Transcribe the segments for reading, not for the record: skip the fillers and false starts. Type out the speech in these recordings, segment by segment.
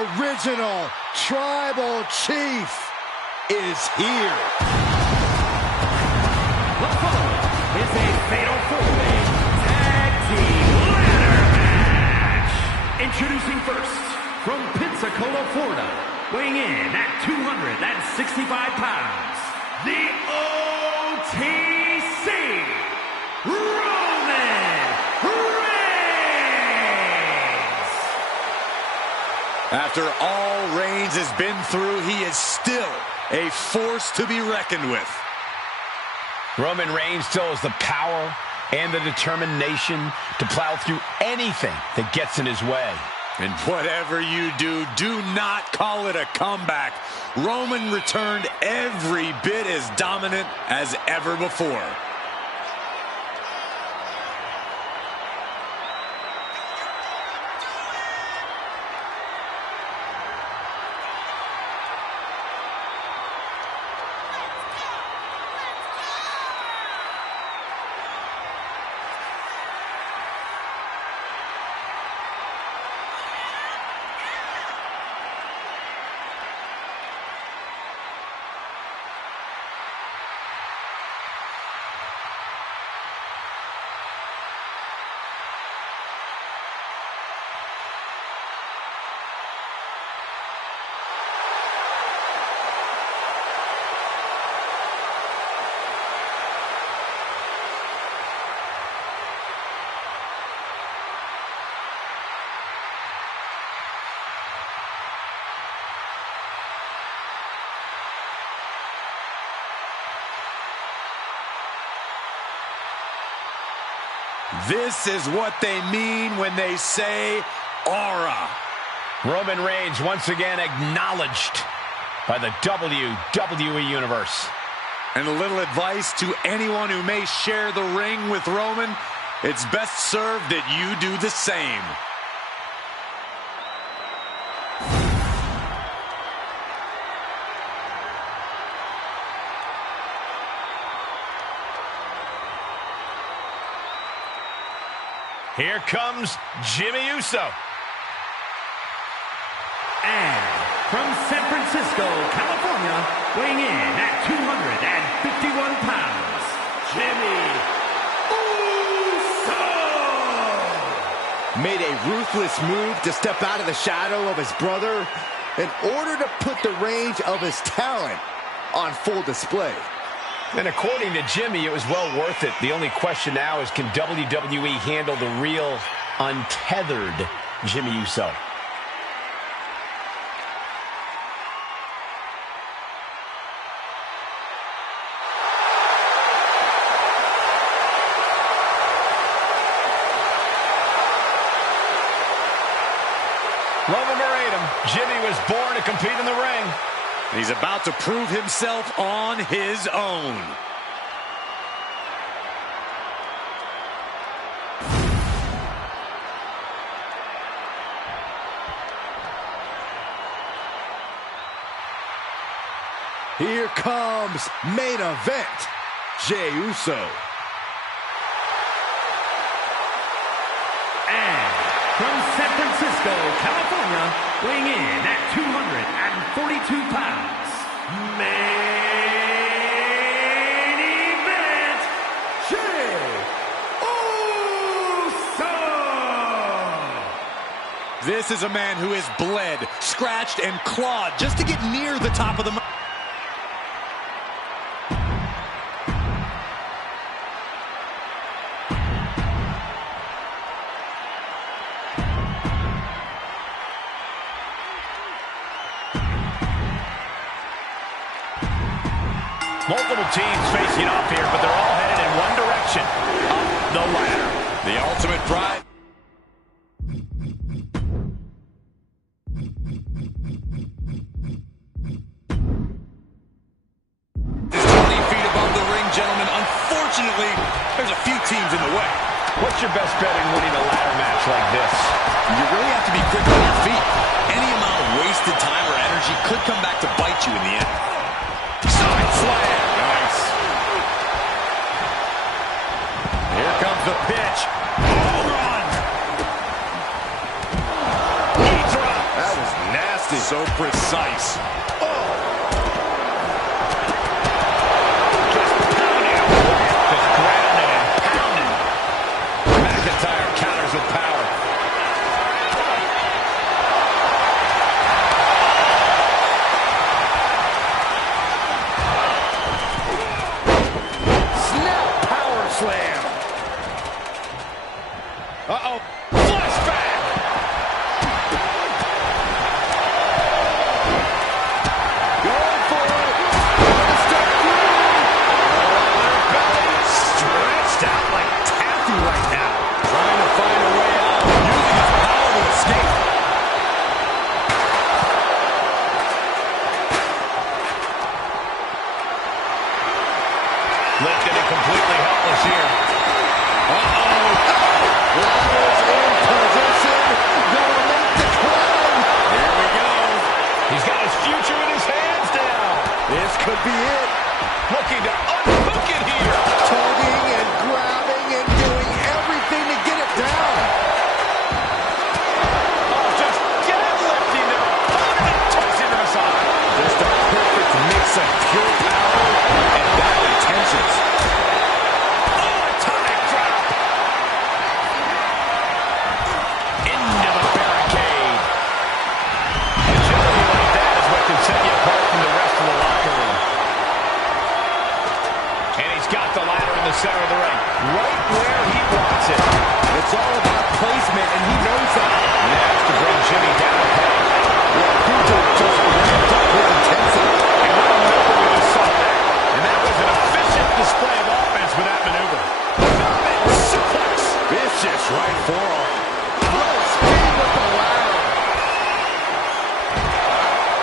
original Tribal Chief is here. The following is a Fatal 4-Way Tag Team Ladder Match. Introducing first, from Pensacola, Florida, weighing in at 265 pounds, the OTC, Roman Reigns. After all Reigns has been through, he is still a force to be reckoned with. Roman Reigns still has the power and the determination to plow through anything that gets in his way. And whatever you do, do not call it a comeback. Roman returned every bit as dominant as ever before. This is what they mean when they say aura. Roman Reigns once again acknowledged by the WWE Universe. And a little advice to anyone who may share the ring with Roman: it's best served that you do the same. Here comes Jimmy Uso. And from San Francisco, California, weighing in at 251 pounds, Jimmy Uso! Made a ruthless move to step out of the shadow of his brother in order to put the range of his talent on full display. And according to Jimmy, it was well worth it. The only question now is, can WWE handle the real, untethered Jimmy Uso? Love him or hate him, Jimmy was born to compete in the ring. He's about to prove himself on his own. Here comes main event, Jey Uso. And from San Francisco, California, weighing in at 242 pounds, main event, Jey Uso! This is a man who has bled, scratched, and clawed just to get near the top of the mountain. Multiple teams facing off here, but they're all headed in one direction, up the ladder. The ultimate pride. Is 20 feet above the ring, gentlemen. Unfortunately, there's a few teams in the way. What's your best bet in winning a ladder match like this? You really have to be quick on your feet. Any amount of wasted time or energy could come back to bite you in the end. Side slam. Nice. Here comes the pitch. Home run. Knee drop. That was nasty. so precise. McIntyre counters with power. Snap power slam. Uh-oh. Flashback. Going for it. Stretched out like taffy right now. Trying to find a way out. Using his power to escape. Lifted and completely helpless here. Ladder's in position. Gonna make the climb. Here we go. He's got his future in his hands now. This could be it. Looking to unhook it here. Tugging and grabbing and doing everything to get it down. Oh, just deadlifting their opponent and tossing them aside. Just a perfect mix of pure power and bad intentions. Oh, atomic drop. Into the barricade. Agility like that is what can set you apart from the rest of the locker room. And he's got the ladder in the center of the ring, right where he wants it. It's all about placement, and he knows that. Now to bring Jimmy down a peg. Well, Gunther just ramped up his intensity. And what a maneuver we just saw there. And that was an efficient display of offense with that maneuver. German suplex. Vicious right forearm. Full speed with the ladder.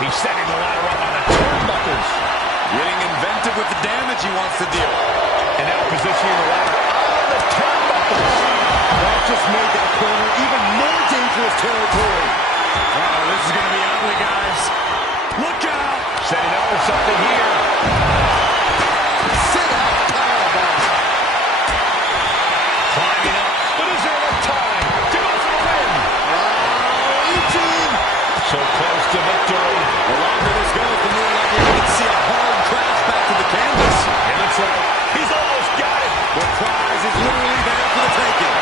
He's setting the ladder up on the turnbuckles. Getting inventive with the damage he wants to deal. And now positioning the ladder on the turnbuckles. That just made that corner even more dangerous territory. Oh, this is going to be ugly, guys. Look out! Setting up for something here. Sit out powerbomb. Climbing up. But is there enough time to go for the win? Eugene. So close to victory. The longer this goes, the more likely we can see a hard crash back to the canvas. It looks like he's almost got it. The prize is literally there for the taking.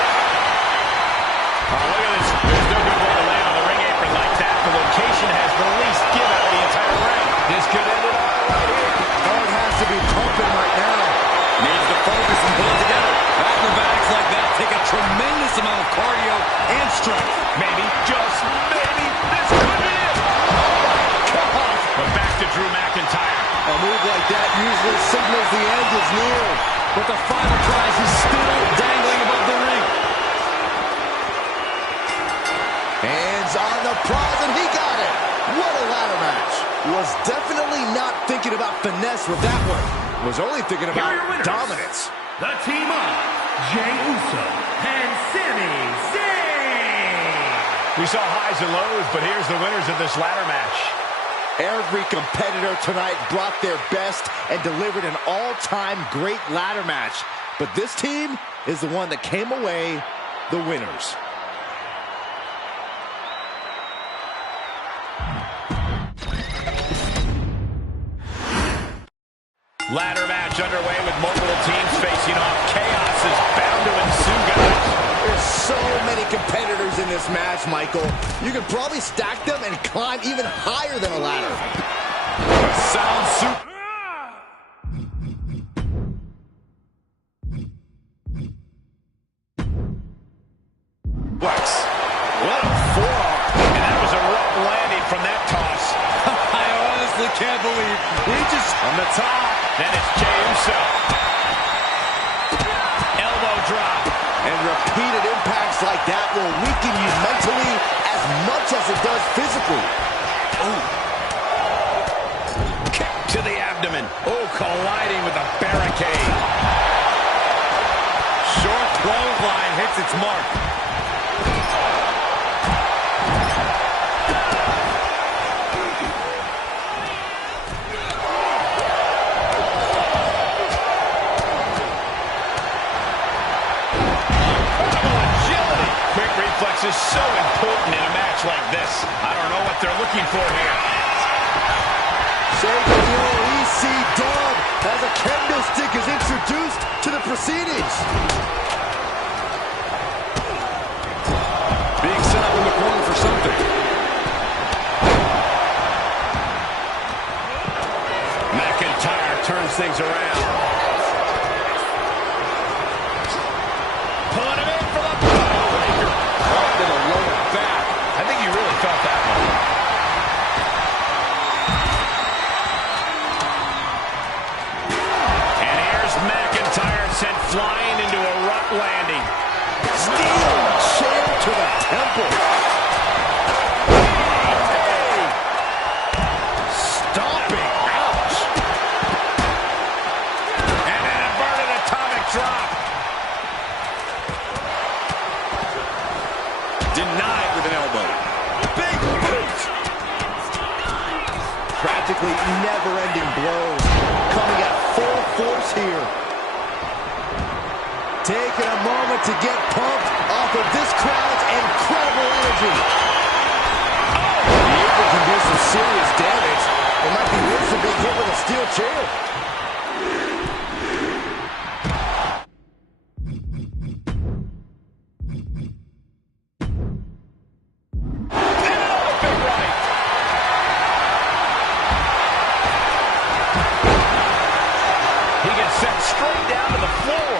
Oh, look at this. There's no good way to land on the ring apron like that. The location has the least give out of the entire ring. This could end it all right here. Heart has to be pumping right now. Needs to focus and pull it together. Acrobatics like that take a tremendous amount of cardio and strength. Maybe, just maybe, this could be it. Come on. But back to Drew McIntyre. A move like that usually signals the end is near. But the final prize is still dangling above the ring. Hands on the prize, and he got it. What a ladder match. Was definitely not thinking about finesse with that one. Was only thinking Here are your about winners. dominance. The team of Jey Uso and Sami Zayn. We saw highs and lows, but here's the winners of this ladder match. Every competitor tonight brought their best and delivered an all-time great ladder match. But this team is the one that came away the winners. Ladder match underway with multiple teams facing off. Chaos is bound to ensue, guys. There's so many competitors in this match, Michael. You could probably stack them and climb even higher than a ladder. Sound soup. What a forearm. And that was a rough landing from that toss. I honestly can't believe we just on the top. Then it's Jey Uso. Elbow drop. And repeated impacts like that will weaken you mentally as much as it does physically. Ooh. Kick to the abdomen. Oh, colliding with the barricade. Short clothesline hits its mark. Is so important in a match like this. I don't know what what they're looking for here. Shaking the old EC-Dub as a kendo stick is introduced to the proceedings. Being set up in the corner for something. McIntyre turns things around. Pulling him in for the breaker. Up to the lower back. I think he really felt that one. And here's McIntyre sent flying into a rough landing. Steel chair to the temple. Hey! Stomping. Ouch. And an inverted atomic drop. Denied with an elbow. Big boot. Practically never-ending blows coming at full force here. Taking a moment to get pumped off of this crowd's incredible energy. The apron can do some serious damage. It might be worse than being hit with a steel chair. He gets sent straight down to the floor.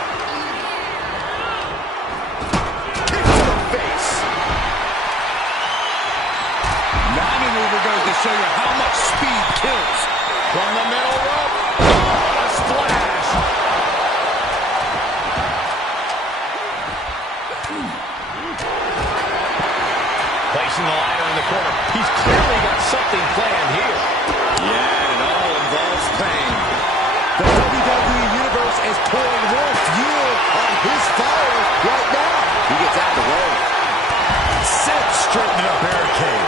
Kick to the face. That maneuver goes to show you how much speed kills. From the middle rope. Oh, a splash. Placing the ladder in the corner. He's clearly got something planned here. Yeah, it all involves pain. The WWE Universe is pouring more fuel on his fire right now. He gets out of the way. Set straight into the barricade.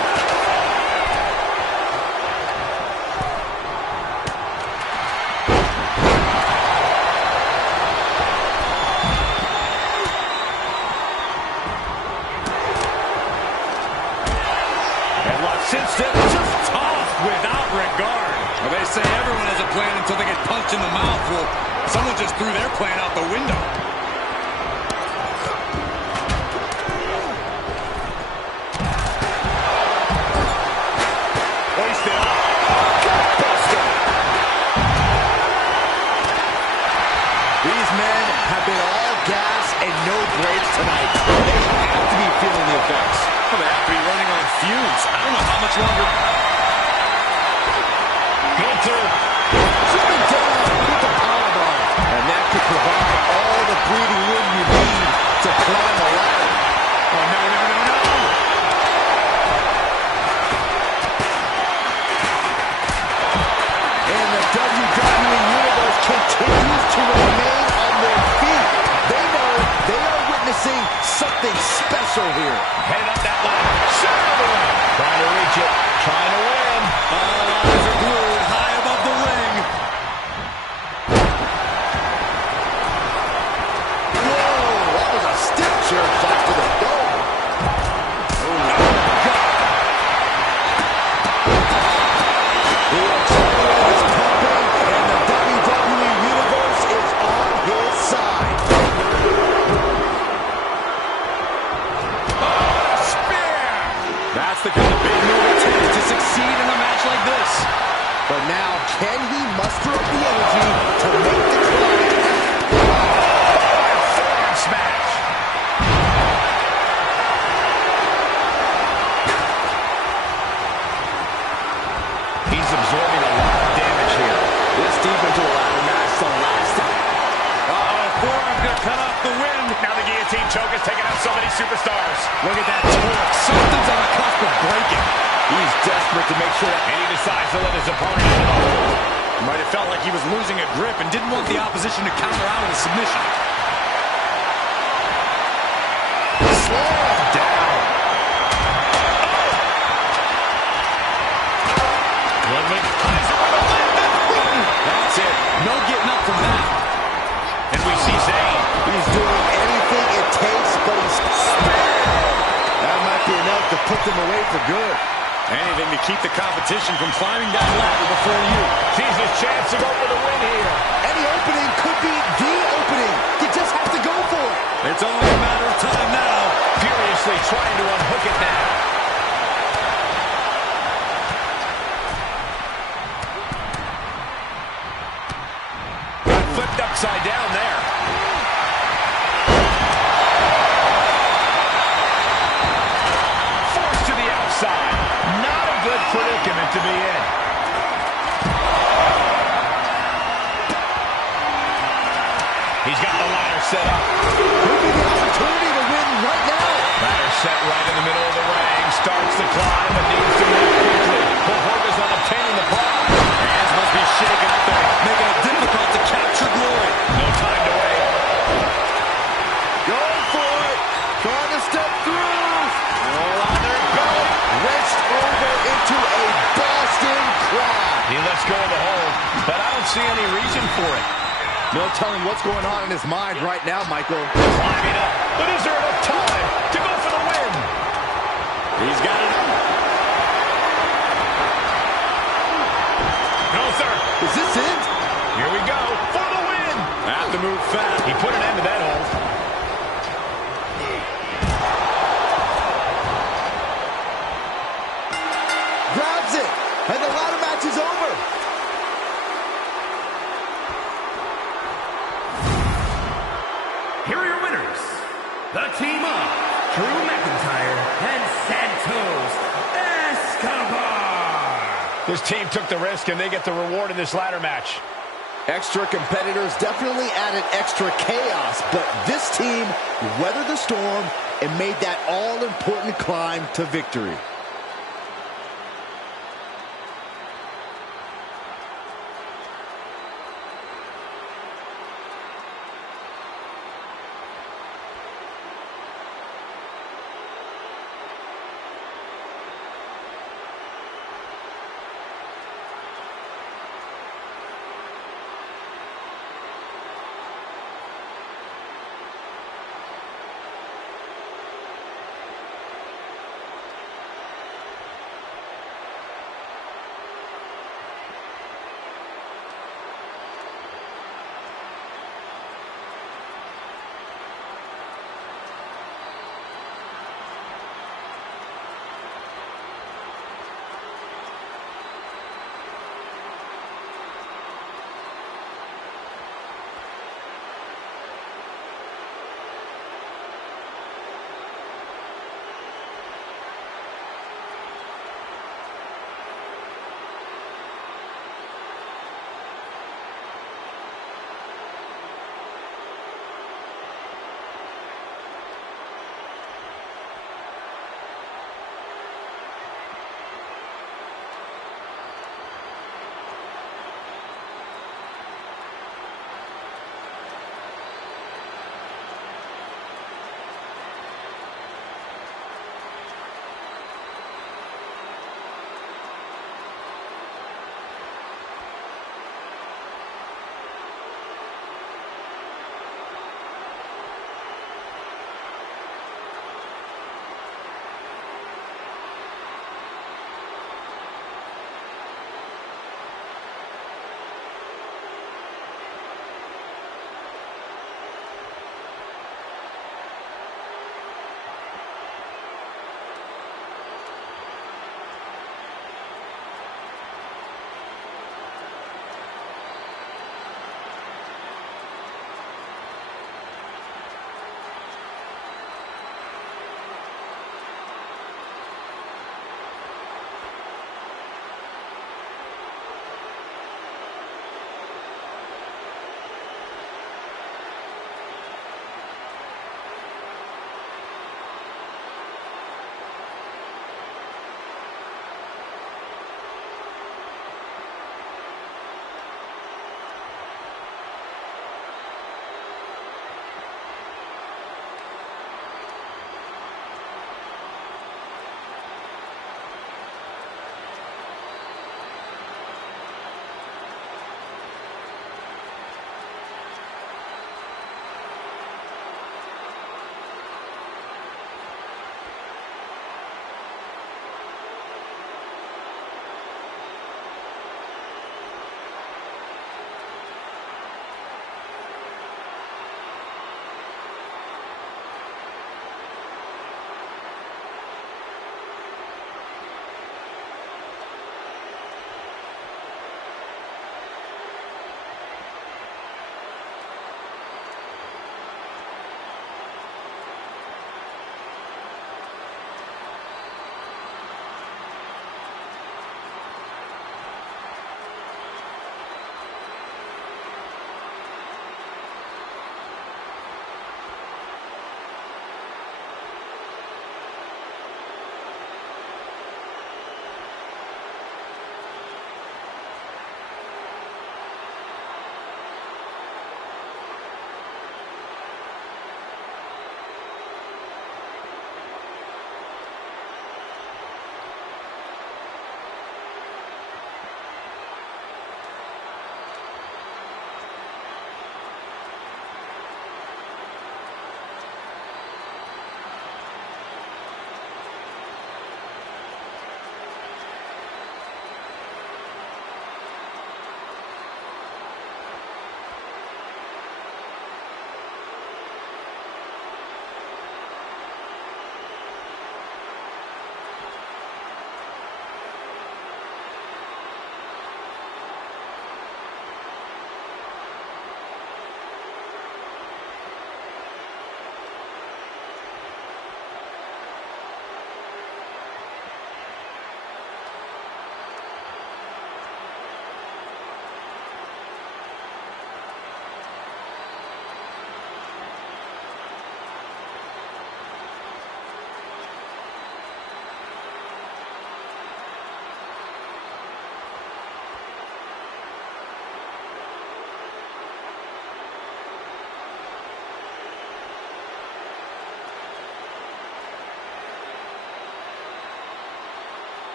And since then, just tossed without regard. Well, they say everyone has a plan until they get punched in the mouth. Well, someone just threw their plan out the window. Hoisted up. Gutbuster. These men have been all gas and no brakes tonight. They have to be feeling the effects. Well, they have to be running on fumes. I don't know how much longer. Hunter. Driven down with the powerbomb. And that could provide all the breathing room you need to climb the ladder. Oh, no, no, no, no. And the WWE Universe continues to remain on their feet. They know they are witnessing something special here. Headed up that ladder. Sherwood. Trying to reach it. Trying to win. All eyes are glued high above the ring. Whoa, that was a stiff chair shot to the dome. Oh, God. The adrenaline is pumping, and the WWE Universe is on his side. Spear. That's the kind of big move it takes to succeed in a match like this. But now, can he muster up the energy to make the climb? Forearm smash. He's absorbing a lot of damage here. This deep into a ladder match, the last time. Uh-oh, forearm's gonna cut off the wind. Now the guillotine choke is taking out so many superstars. Look at that torque. Something's on the cusp of breaking. He's desperate to make sure that... And he decides to let his opponent into the hole. Might have felt like he was losing a grip and didn't want the opposition to counter out with a submission. Slam down. Ludwig ties it with a landed. That's it. No getting up from that. And we see Zayn. He's doing anything it takes, but he's... That might be enough to put them away for good. Anything to keep the competition from climbing that ladder before you. Sees his chance to go for the win here. Any opening could be the opening. You just have to go for it. It's only a matter of time now. Furiously trying to unhook it now. Got flipped upside down there. Forced to the outside. Not a good predicament to be in. He's got the ladder set up. Could be the opportunity to win right now. Ladder set right in the middle of the ring. Starts the climb, but needs to move quickly. Full focus on obtaining the prize. Hands must be shaking up there, making it difficult to capture glory. No time to wait. Going for it. Trying to step through. Roll on their belly. Wrenched over into a Boston Crab. He lets go of the hold, but I don't see any reason for it. No telling what's going on in his mind right now, Michael. Climbing up, but is there enough time to go for the win? He's got it up. No, sir. Is this it? Here we go for the win. Have to move fast. He put an end to that hold. Grabs it, and the ladder match is over. Here are your winners. The team of Drew McIntyre and Santos Escobar. This team took the risk, and they get the reward in this ladder match. Extra competitors definitely added extra chaos, but this team weathered the storm and made that all-important climb to victory.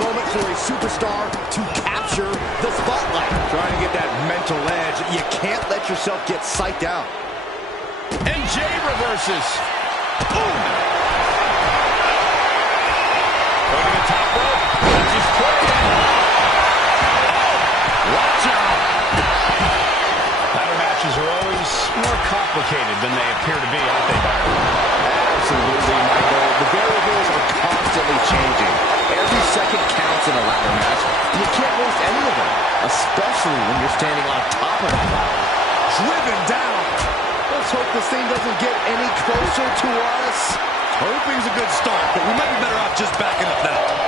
moment for a superstar to capture the spotlight. Trying to get that mental edge. You can't let yourself get psyched out. And Jay reverses. Boom! Going to the top rope. That's his play. Oh! Watch out! Ladder matches are always more complicated than they appear to be, aren't they, Byron? Absolutely, Michael. The variables are constantly changing. Every second counts in a ladder match. You can't waste any of them, especially when you're standing on top of that ladder. Driven down. Let's hope this thing doesn't get any closer to us. Hoping's a good start, but we might be better off just backing up now.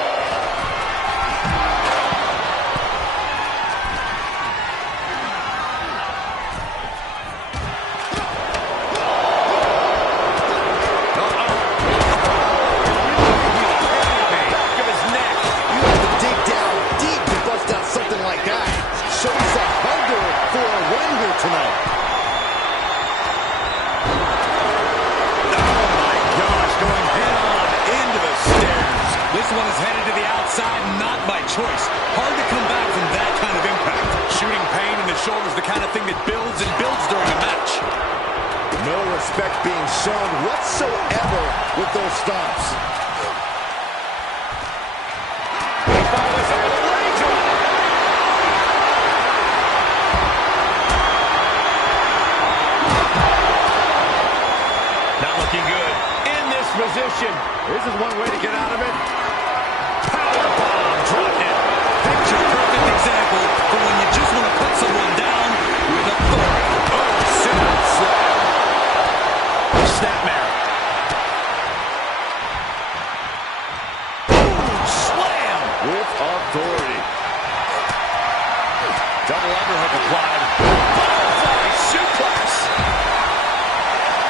Tonight. Oh my gosh, going head on into the stairs. This one is headed to the outside, not by choice. Hard to come back from that kind of impact. Shooting pain in the shoulder is the kind of thing that builds and builds during a match. No respect being shown whatsoever with those stomps. Position. This is one way to get out of it. Powerbomb dropped in. Picture perfect example for when you just want to put someone down with authority. Oh, sit-out slam. Snapmare. Boom, slam. With authority. Double underhook applied. Butterfly suplex.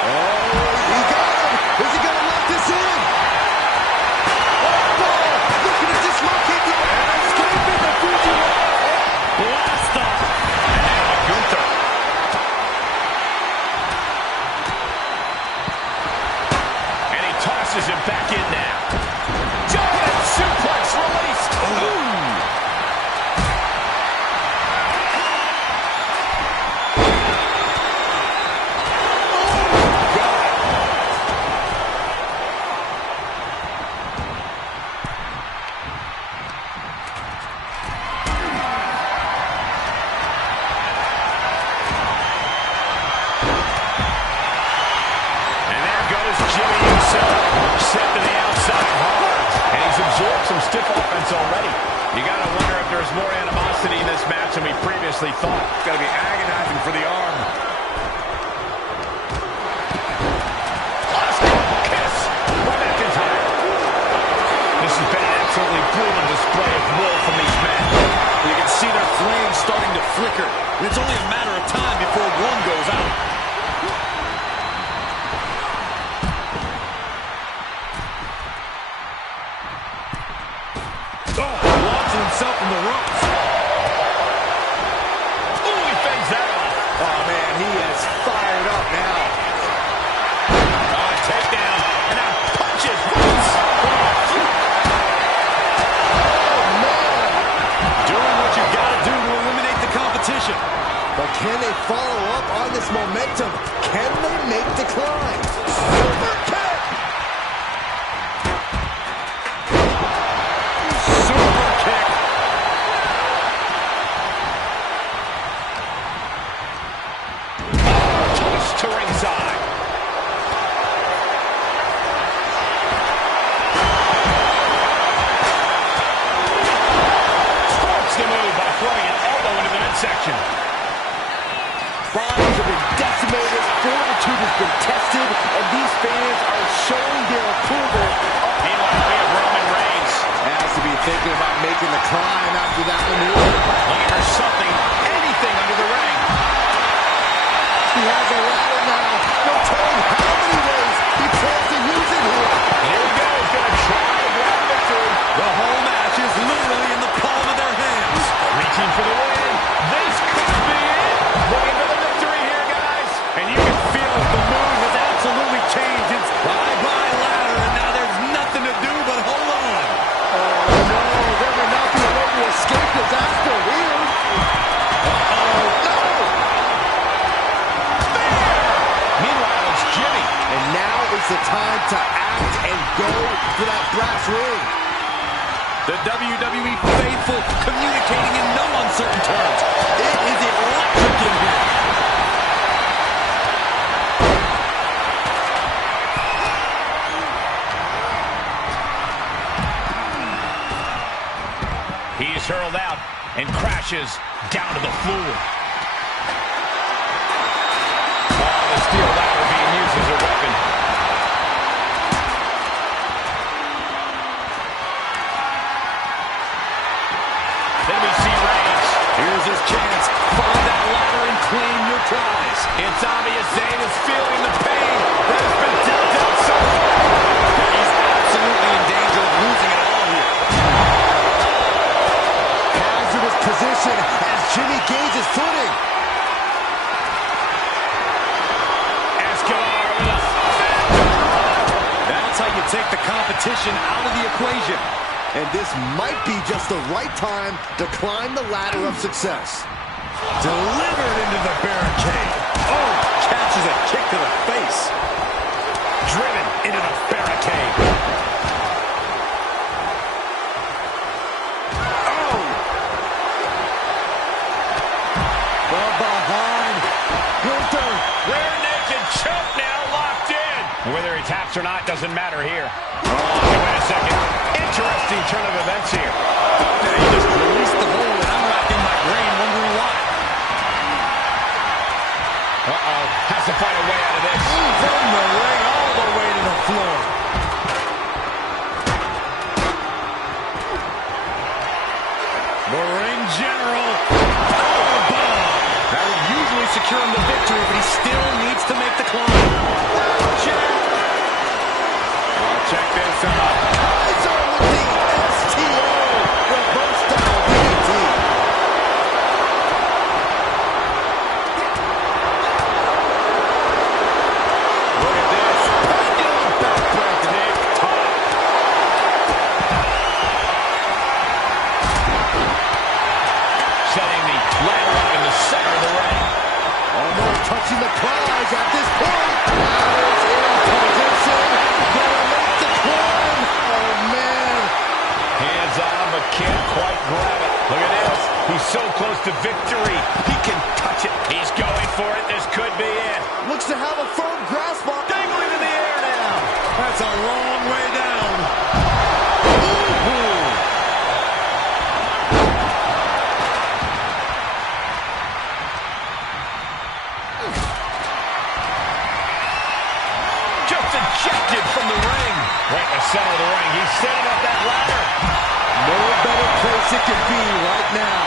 Oh, he got him. Is he going to lock this in? Oh, looking to dislocate the escaping the Fujiwara. Blast off. And now Gunther. And he tosses him back in now. Jumping suplex released. Ooh. Already. You got to wonder if there's more animosity in this match than we previously thought. It's got to be agonizing for the arm. Kiss by McIntyre. This has been an absolutely brutal display of will from these men. You can see their flames starting to flicker. And it's only a matter of time before one goes out. Himself in the ropes. Ooh, he fends that off. Oh, man, he is fired up now. Takedown. And now punches. Oh, man. Doing what you got to do to eliminate the competition. The it's the time to act and go for that brass ring. The WWE faithful communicating in no uncertain terms. It is electric in here. He's hurled out and crashes down to the floor. Oh, the steel ladder being used as a weapon. Then we see Reigns. Here's his chance. Find that ladder and claim your prize. It's obvious Zayn is feeling the pain that has been dealt out so far. He's absolutely in danger of losing it all here. Hazardous position as Jimmy gains his footing. Escobar with a... That's how you take the competition out of the equation. And this might be just the right time to climb the ladder of success. Delivered into the barricade. Oh, catches a kick to the face. Driven into the barricade. Oh! From behind. Gunther. Rear naked choke now locked in. Whether he taps or not doesn't matter here. Oh, wait a second. Interesting turn of events here. Now you just released the hold, and I'm racking my brain wondering why. Uh-oh. Has to find a way out of this. From the ring all the way to the floor. The ring general. Powerbomb. That would usually secure him the victory, but he still needs to make the climb. Check. Oh, check this out. Kaiser with the STO. Reverse style DDT. Look at this. Pendulum backbreaker. Top. Setting the ladder up in the center of the ring. Almost touching the prize at this point. Now it's in position. Gonna make the climb. Oh, man. Hands on, but can't quite grab it. Look at this. He's so close to victory. He can touch it. He's going for it. This could be it. Looks to have a firm grasp on. Dangling in the air now. That's a long way down. Ooh. Just ejected from the ring. Right in the center of the ring. He's setting up that ladder. No better place it could be right now.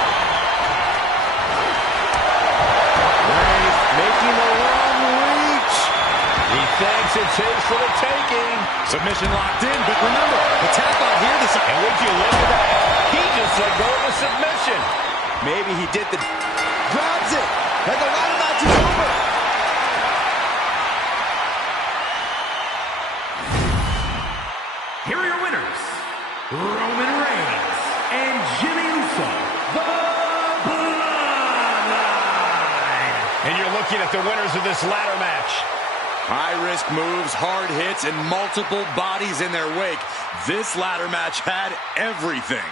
Reigns making a long reach. He thinks it's his for the taking. Submission locked in, but remember, the tap out here, this... And would you look at that? He just let go of the submission. Maybe he did the... Grabs it. And the ladder match is over. Here are your winners, Roman Reigns and Jimmy Uso, the Bloodline. And you're looking at the winners of this ladder match. High-risk moves, hard hits, and multiple bodies in their wake. This ladder match had everything.